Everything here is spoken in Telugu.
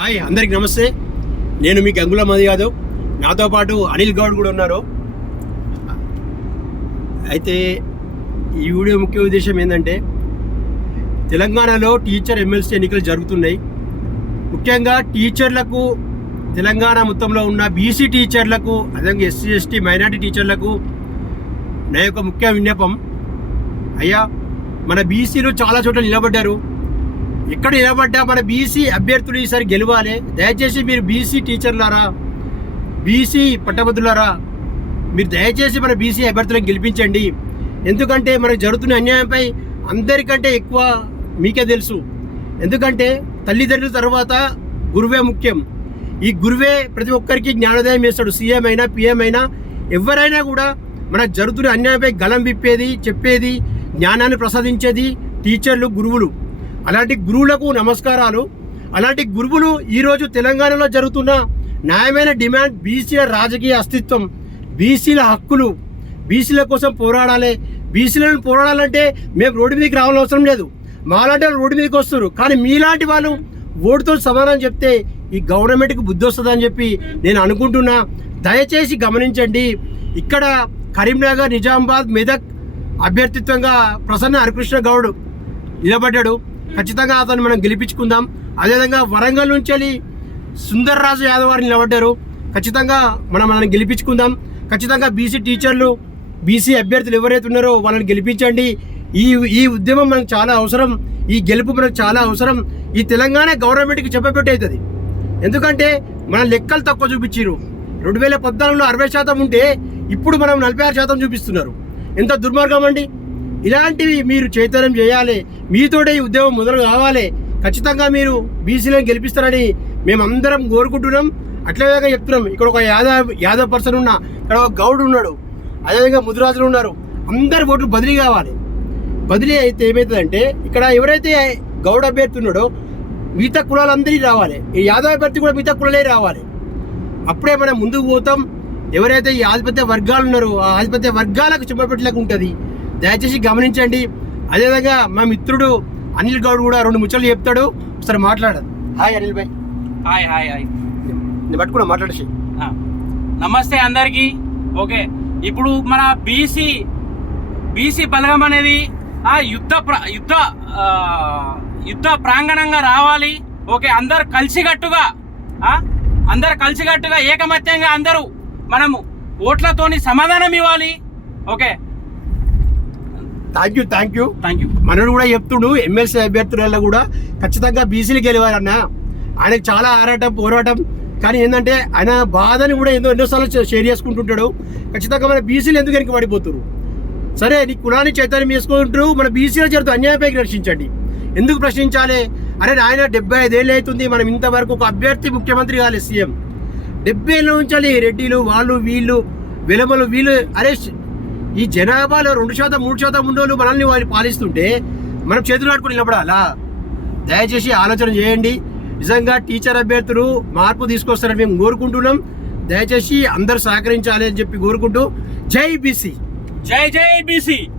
హాయ్ అందరికి నమస్తే. నేను మీ గంగుల మది యాదవ్. నాతో పాటు అనిల్ గౌడ్ కూడా ఉన్నారు. అయితే ఈ వీడియో ముఖ్య ఉద్దేశం ఏంటంటే తెలంగాణలో టీచర్ ఎమ్మెల్సీ ఎన్నికలు జరుగుతున్నాయి. ముఖ్యంగా టీచర్లకు తెలంగాణ మొత్తంలో ఉన్న బీసీ టీచర్లకు అదేవిధంగా ఎస్సీ ఎస్టీ మైనార్టీ టీచర్లకు నా యొక్క ముఖ్య విన్నపం. అయ్యా మన బీసీలు చాలా చోట్ల నిలబడ్డారు. ఎక్కడ నిలబడ్డా మన బీసీ అభ్యర్థులు ఈసారి గెలవాలి. దయచేసి మీరు బీసీ టీచర్లారా బీసీ పట్టభద్రులారా మీరు దయచేసి మన బీసీ అభ్యర్థులను గెలిపించండి. ఎందుకంటే మనకు జరుగుతున్న అన్యాయంపై అందరికంటే ఎక్కువ మీకే తెలుసు. ఎందుకంటే తల్లిదండ్రుల తర్వాత గురువే ముఖ్యం. ఈ గురువే ప్రతి ఒక్కరికి జ్ఞానోదయం చేస్తాడు. సీఎం అయినా పిఎం అయినా ఎవరైనా కూడా మన జరుగుతున్న అన్యాయంపై గలం విప్పేది చెప్పేది జ్ఞానాన్ని ప్రసాదించేది టీచర్లు గురువులు. అలాంటి గురువులకు నమస్కారాలు. అలాంటి గురువులు ఈరోజు తెలంగాణలో జరుగుతున్న న్యాయమైన డిమాండ్ బీసీల రాజకీయ అస్తిత్వం బీసీల హక్కులు బీసీల కోసం పోరాడాలి. బీసీలను పోరాడాలంటే మేము రోడ్డు మీదకి రావాల్సిన అవసరం లేదు. మాలాంటి వాళ్ళు రోడ్డు మీదకి వస్తున్నారు కానీ మీలాంటి వాళ్ళు ఓటుతో సమాధానం చెప్తే ఈ గవర్నమెంట్కి బుద్ధి వస్తుందని చెప్పి నేను అనుకుంటున్నా. దయచేసి గమనించండి. ఇక్కడ కరీంనగర్ నిజామాబాద్ మెదక్ అభ్యర్థిత్వంగా ప్రసన్న హరికృష్ణ గౌడ్ నిలబడ్డాడు. ఖచ్చితంగా అతను మనం గెలిపించుకుందాం. అదేవిధంగా వరంగల్ నుంచి వెళ్ళి సుందర్ రాజు యాదవ్ గారు నిలబడ్డారు. ఖచ్చితంగా మనం మనల్ని గెలిపించుకుందాం. ఖచ్చితంగా బీసీ టీచర్లు బీసీ అభ్యర్థులు ఎవరైతే ఉన్నారో వాళ్ళని గెలిపించండి. ఈ ఈ ఉద్యమం మనకు చాలా అవసరం. ఈ గెలుపు మనకు చాలా అవసరం. ఈ తెలంగాణ గవర్నమెంట్కి చెప్పబెట్టి అవుతుంది. ఎందుకంటే మన లెక్కలు తక్కువ చూపించారు రెండు వేల పద్నాలుగులో అరవై శాతం ఉంటే ఇప్పుడు మనం నలభై ఆరు శాతం చూపిస్తున్నారు. ఎంత దుర్మార్గం అండి. ఇలాంటివి మీరు చైతన్యం చేయాలి. మీతోటే ఈ ఉద్యమం మొదలు కావాలి. ఖచ్చితంగా మీరు బీసీలను గెలిపిస్తారని మేమందరం కోరుకుంటున్నాం. అట్లే చెప్తున్నాం. ఇక్కడ ఒక యాదవ్ యాదవ్ పర్సన్ ఉన్న ఇక్కడ ఒక గౌడ్ ఉన్నాడు. అదేవిధంగా ముదిరాజులు ఉన్నారు. అందరు ఓట్లు బదిలీ కావాలి. బదిలీ అయితే ఏమవుతుందంటే ఇక్కడ ఎవరైతే గౌడ్ అభ్యర్థి ఉన్నాడో మిగతా కులాలందరికీ రావాలి. ఈ యాదవ్ అభ్యర్థి కూడా మిగతా కులాలే రావాలి. అప్పుడే మనం ముందుకు పోతాం. ఎవరైతే ఈ ఆధిపత్య వర్గాలు ఉన్నారో ఆ ఆధిపత్య వర్గాలకు చెప్పబెట్టలేక ఉంటుంది దయచేసి గమనించండి. అదేవిధంగా మా మిత్రుడు అనిల్ గౌడ్ కూడా రెండు ముచ్చట్లు చెప్తాడు. ఒకసారి మాట్లాడదు hi Anil bhai. Hi hi hi. నేను పట్టుకున్నా మాట్లాడేసి. ఆ, నమస్తే అందరికి. ఓకే. ఇప్పుడు మన బీసీ బీసీ బలగం అనేది ఆ యుద్ధ ప్ర- యుద్ధ యుద్ధ ప్రాంగణంగా రావాలి. ఓకే అందరు కలిసికట్టుగా అందరు కలిసికట్టుగా ఏకమత్యంగా అందరూ మనము ఓట్లతోని సమాధానం ఇవ్వాలి. Okay. Thank you thank you thank you మనడు కూడా చెప్తుడు ఎమ్మెల్సీ అభ్యర్థులలో కూడా ఖచ్చితంగా బీసీలు గెలవాలన్న ఆయనకు చాలా ఆరాటం పోరాటం. కానీ ఏంటంటే ఆయన బాధని కూడా ఎన్నో ఎన్నోసార్లు షేర్ చేసుకుంటుంటాడు. ఖచ్చితంగా మన బీసీలు ఎందుకు వెనక్కి పడిపోతున్నారు సరే నీ కులాన్ని చైతన్యం చేసుకుంటారు మన బీసీల చేరుతూ అన్యాయంపై రక్షించండి. ఎందుకు ప్రశ్నించాలి? అరే ఆయన డెబ్బై ఐదేళ్ళు అవుతుంది. మనం ఇంతవరకు ఒక అభ్యర్థి ముఖ్యమంత్రి కాలేదు సీఎం. డెబ్బై ఏళ్ళ ఉంచాలి రెడ్డిలు వాళ్ళు వీళ్ళు విలమలు వీళ్ళు అరే ఈ జనాభాలో రెండు శాతం మూడు శాతం ఉండోళ్ళు మనల్ని వాళ్ళు పాలిస్తుంటే మనం చేతులు కట్టుకుని నిలబడాలా? దయచేసి ఆలోచన చేయండి. నిజంగా టీచర్ అభ్యర్థులు మార్పు తీసుకొస్తారని మేము కోరుకుంటున్నాం. దయచేసి అందరూ సహకరించాలి అని చెప్పి కోరుకుంటూ జై బీసీ. జై జై బీసీ.